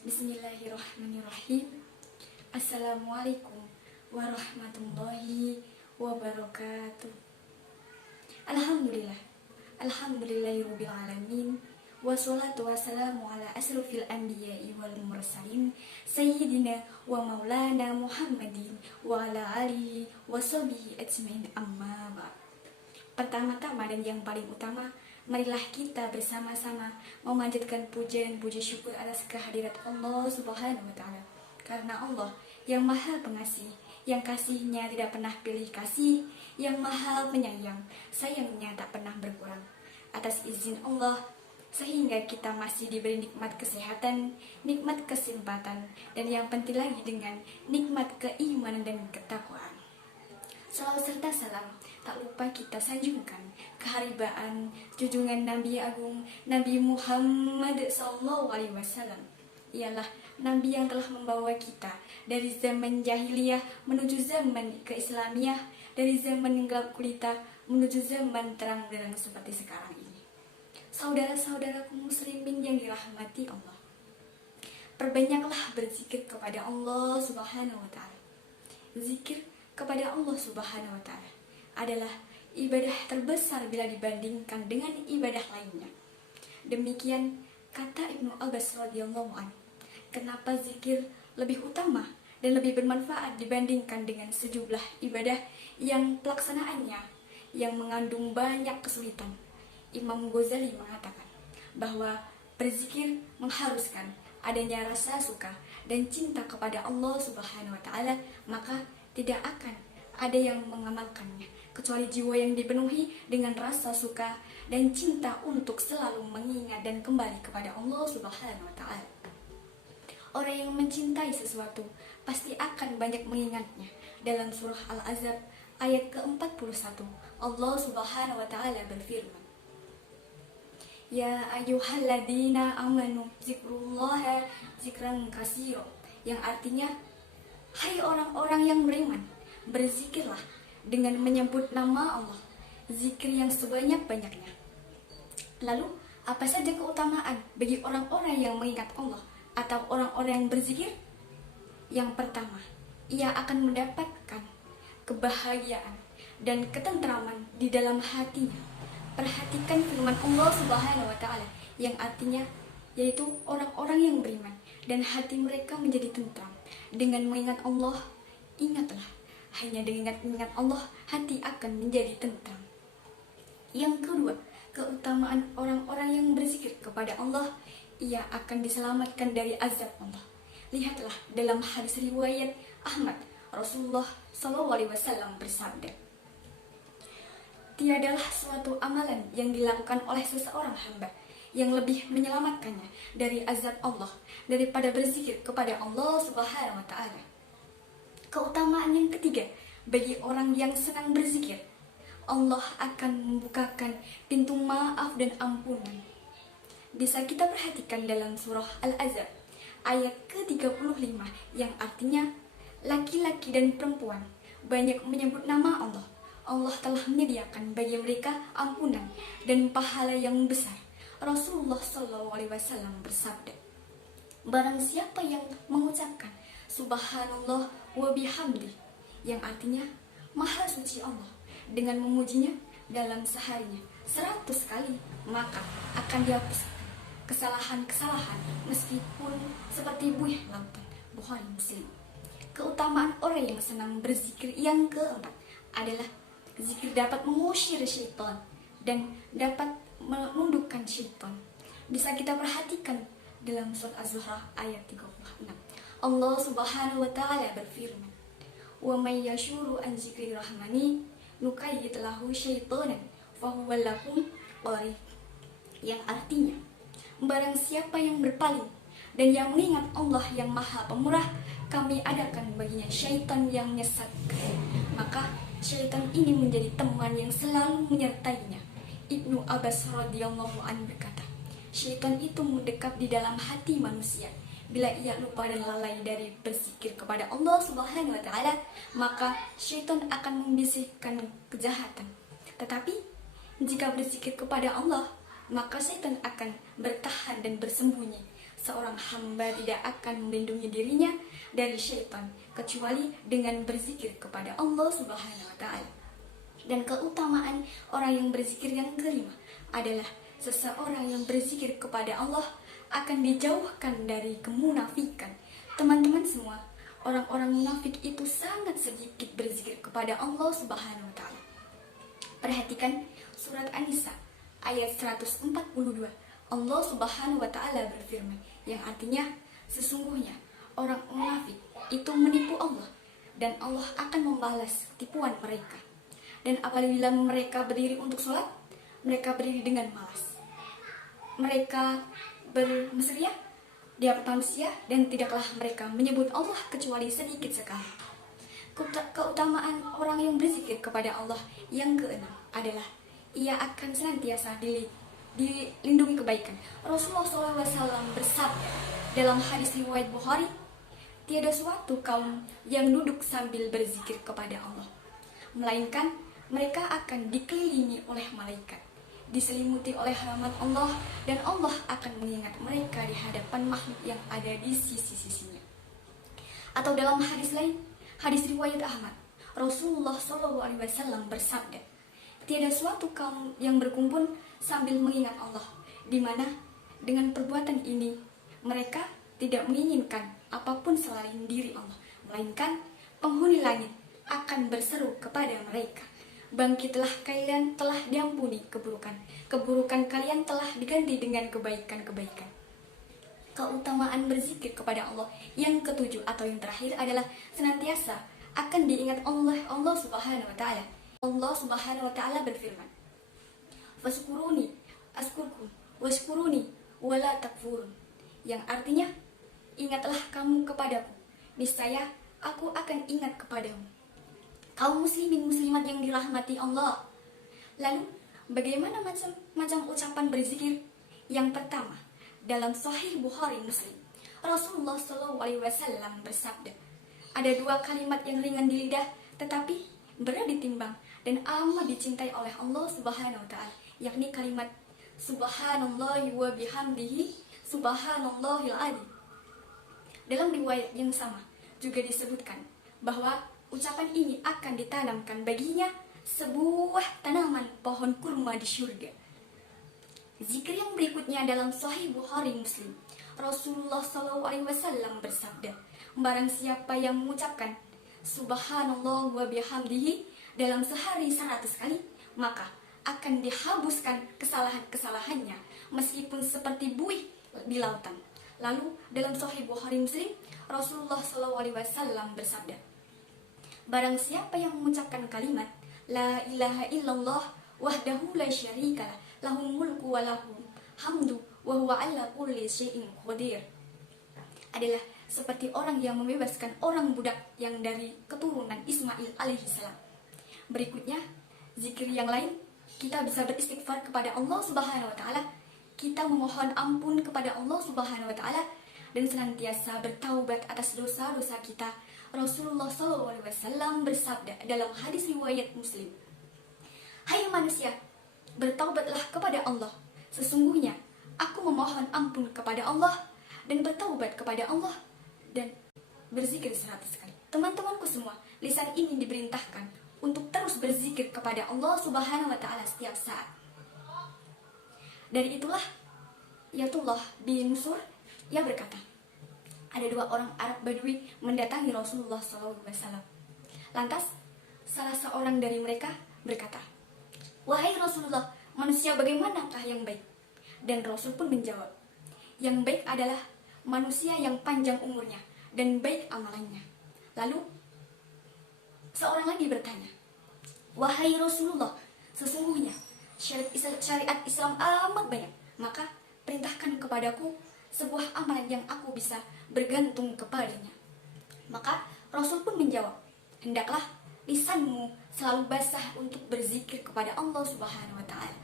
Bismillahirrahmanirrahim. Assalamualaikum warahmatullahi wabarakatuh. Alhamdulillah. Alhamdulillahirabbil alamin. Wassalatu wassalamu ala asrofil anbiya'i wal mursalin Sayyidina wa maulana Muhammadin wa ala alihi wa sahbihi ajmain, amma ba'd. Pertama-tama dan yang paling utama, marilah kita bersama-sama memanjatkan puja dan puji syukur atas kehadirat Allah Subhanahu wa Ta'ala. Karena Allah yang Maha Pengasih, yang kasihnya tidak pernah pilih kasih, yang Maha Penyayang, sayangnya tak pernah berkurang. Atas izin Allah, sehingga kita masih diberi nikmat kesehatan, nikmat kesempatan, dan yang penting lagi dengan nikmat keimanan dan ketakwaan. Salawat serta salam tak lupa kita sanjungkan keharibaan junjungan Nabi Agung Nabi Muhammad SAW. Ialah Nabi yang telah membawa kita dari zaman jahiliyah menuju zaman keislamiah, dari zaman gelap gulita menuju zaman terang-benderang seperti sekarang ini. Saudara-saudaraku muslimin yang dirahmati Allah, perbanyaklah berzikir kepada Allah Subhanahu wa Ta'ala. Zikir kepada Allah Subhanahu wa Ta'ala adalah ibadah terbesar bila dibandingkan dengan ibadah lainnya. Demikian kata Ibnu Abbas radhiyallahu anhu. Kenapa zikir lebih utama dan lebih bermanfaat dibandingkan dengan sejumlah ibadah yang pelaksanaannya yang mengandung banyak kesulitan? Imam Ghazali mengatakan bahwa berzikir mengharuskan adanya rasa suka dan cinta kepada Allah Subhanahu wa Ta'ala, maka tidak akan ada yang mengamalkannya kecuali jiwa yang dipenuhi dengan rasa suka dan cinta untuk selalu mengingat dan kembali kepada Allah Subhanahu wa Ta'ala. Orang yang mencintai sesuatu pasti akan banyak mengingatnya. Dalam surah Al-Ahzab ayat ke-41, Allah Subhanahu wa Ta'ala berfirman, Ya ayyuhalladzina amanu zikrullaha zikran katsira, yang artinya, hai orang-orang yang beriman, berzikirlah dengan menyebut nama Allah, zikir yang sebanyak-banyaknya. Lalu, apa saja keutamaan bagi orang-orang yang mengingat Allah atau orang-orang yang berzikir? Yang pertama, ia akan mendapatkan kebahagiaan dan ketentraman di dalam hatinya. Perhatikan firman Allah Subhanahu wa Ta'ala yang artinya, yaitu orang-orang yang beriman dan hati mereka menjadi tentram dengan mengingat Allah. Ingatlah, hanya dengan ingat Allah hati akan menjadi tentram. Yang kedua, keutamaan orang-orang yang berzikir kepada Allah, ia akan diselamatkan dari azab Allah. Lihatlah dalam hadis riwayat Ahmad, Rasulullah SAW bersabda, tiadalah suatu amalan yang dilakukan oleh seseorang hamba yang lebih menyelamatkannya dari azab Allah daripada berzikir kepada Allah Subhanahu wa Ta'ala. Keutamaan yang ketiga, bagi orang yang senang berzikir, Allah akan membukakan pintu maaf dan ampunan. Bisa kita perhatikan dalam surah Al-Ahzab ayat ke-35 yang artinya, laki-laki dan perempuan banyak menyebut nama Allah. Allah telah menyediakan bagi mereka ampunan dan pahala yang besar. Rasulullah SAW bersabda, barang siapa yang mengucapkan Subhanallah wa bihamdi, yang artinya maha suci Allah, dengan memujinya dalam seharinya 100 kali, maka akan dihapuskan kesalahan-kesalahan meskipun seperti buih lautan. Bukhari Muslim. Keutamaan orang yang senang berzikir yang keempat adalah zikir dapat mengusir syaitan dan dapat menundukkan syaitan. Bisa kita perhatikan dalam surat Az-Zuhrah ayat 36. Allah Subhanahu wa Ta'ala berfirman, wa may yashuru an zikri rahmani nukayyid lahu syaitanan fahuwa lahum qarin, yang artinya, barang siapa yang berpaling dan yang mengingat Allah yang Maha Pemurah, kami adakan baginya syaitan yang menyesatkan, maka syaitan ini menjadi teman yang selalu menyertainya. Ibnu Abbas radhiyallahu anhu berkata, syaitan itu mendekat di dalam hati manusia. Bila ia lupa dan lalai dari berzikir kepada Allah Subhanahu wa Ta'ala, maka syaitan akan membisikkan kejahatan. Tetapi jika berzikir kepada Allah, maka syaitan akan bertahan dan bersembunyi seorang hamba tidak akan melindungi dirinya dari syaitan kecuali dengan berzikir kepada Allah Subhanahu wa Ta'ala. Dan keutamaan orang yang berzikir yang kelima adalah seseorang yang berzikir kepada Allah akan dijauhkan dari kemunafikan. Teman-teman semua, orang-orang munafik itu sangat sedikit berzikir kepada Allah Subhanahu wa Ta'ala. Perhatikan surat An-Nisa ayat 142. Allah Subhanahu wa Ta'ala berfirman, yang artinya sesungguhnya orang munafik itu menipu Allah dan Allah akan membalas tipuan mereka. Dan apabila mereka berdiri untuk sholat, mereka berdiri dengan malas. Mereka bermesriah di atas manusia dan tidaklah mereka menyebut Allah kecuali sedikit sekali. Keutamaan orang yang berzikir kepada Allah yang keenam adalah ia akan senantiasa dilindungi kebaikan. Rasulullah SAW bersabda dalam hadis riwayat Bukhari, tiada suatu kaum yang duduk sambil berzikir kepada Allah, melainkan mereka akan dikelilingi oleh malaikat, diselimuti oleh rahmat Allah, dan Allah akan mengingat mereka di hadapan makhluk yang ada di sisi-sisinya. Atau dalam hadis lain, hadis riwayat Ahmad, Rasulullah SAW bersabda, tiada suatu kaum yang berkumpul sambil mengingat Allah, di mana dengan perbuatan ini mereka tidak menginginkan apapun selain diri Allah, melainkan penghuni langit akan berseru kepada mereka, bangkitlah, kalian telah diampuni keburukan kalian telah diganti dengan kebaikan-kebaikan. Keutamaan berzikir kepada Allah yang ketujuh atau yang terakhir adalah senantiasa akan diingat oleh Allah Subhanahu wa Ta'ala. Allah Subhanahu wa Ta'ala berfirman, "Fazkuruni azkurkum washkuruni wala takfurun." Yang artinya, ingatlah kamu kepadaku, niscaya aku akan ingat kepadamu. Kaum muslimin muslimat yang dirahmati Allah. Lalu, bagaimana macam ucapan berzikir? Yang pertama, dalam Sahih Bukhari Muslim, Rasulullah SAW bersabda, ada dua kalimat yang ringan di lidah, tetapi berat ditimbang dan amat dicintai oleh Allah Subhanahu wa Ta'ala, yakni kalimat Subhanallahi wa bihamdihi Subhanallahil adzim. Dalam riwayat yang sama juga disebutkan bahwa ucapan ini akan ditanamkan baginya sebuah tanaman pohon kurma di syurga. Zikir yang berikutnya dalam Sahih Bukhari Muslim, Rasulullah SAW bersabda, barang siapa yang mengucapkan Subhanallah wa bihamdihi dalam sehari 100 kali, maka akan dihabuskan kesalahan-kesalahannya meskipun seperti buih di lautan. Lalu dalam Sahih Bukhari Muslim, Rasulullah SAW bersabda, barang siapa yang mengucapkan kalimat La ilaha illallah wahdahu la syarikalah lahul mulku wa lahul hamdu wa huwa ala kulli syai'in qadir, adalah seperti orang yang membebaskan orang budak yang dari keturunan Ismail alaihissalam. Berikutnya, zikir yang lain, kita bisa beristighfar kepada Allah Subhanahu wa Ta'ala, kita memohon ampun kepada Allah Subhanahu wa Ta'ala, dan senantiasa bertaubat atas dosa-dosa kita. Rasulullah SAW bersabda dalam hadis riwayat Muslim, hai manusia, bertaubatlah kepada Allah, sesungguhnya aku memohon ampun kepada Allah dan bertaubat kepada Allah dan berzikir 100 kali. Teman-temanku semua, lisan ini diperintahkan untuk terus berzikir kepada Allah Subhanahu wa Ta'ala setiap saat. Dari itulah Yatullah bin Sur ia berkata, ada dua orang Arab Badui mendatangi Rasulullah SAW. Lantas salah seorang dari mereka berkata, wahai Rasulullah, manusia bagaimanakah yang baik? Dan Rasul pun menjawab, yang baik adalah manusia yang panjang umurnya dan baik amalannya. Lalu seorang lagi bertanya, wahai Rasulullah, sesungguhnya syariat Islam amat banyak, maka perintahkan kepadaku sebuah amalan yang aku bisa bergantung kepadanya. Maka Rasul pun menjawab, hendaklah lisanmu selalu basah untuk berzikir kepada Allah Subhanahu wa Ta'ala.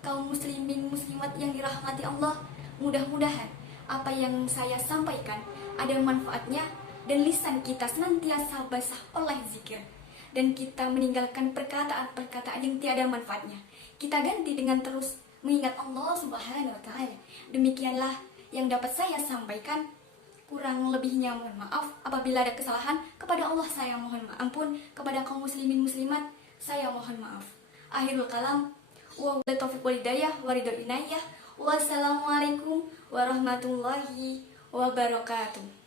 Kaum muslimin muslimat yang dirahmati Allah, mudah-mudahan apa yang saya sampaikan ada manfaatnya dan lisan kita senantiasa basah oleh zikir, dan kita meninggalkan perkataan-perkataan yang tiada manfaatnya. Kita ganti dengan terus mengingat Allah Subhanahu wa Ta'ala. Demikianlah yang dapat saya sampaikan. Kurang lebihnya mohon maaf. Apabila ada kesalahan, kepada Allah saya mohon ampun, kepada kaum muslimin muslimat saya mohon maaf. Akhirul kalam, wa taufiq wal hidayah wa ridho inayah. Wassalamualaikum warahmatullahi wabarakatuh.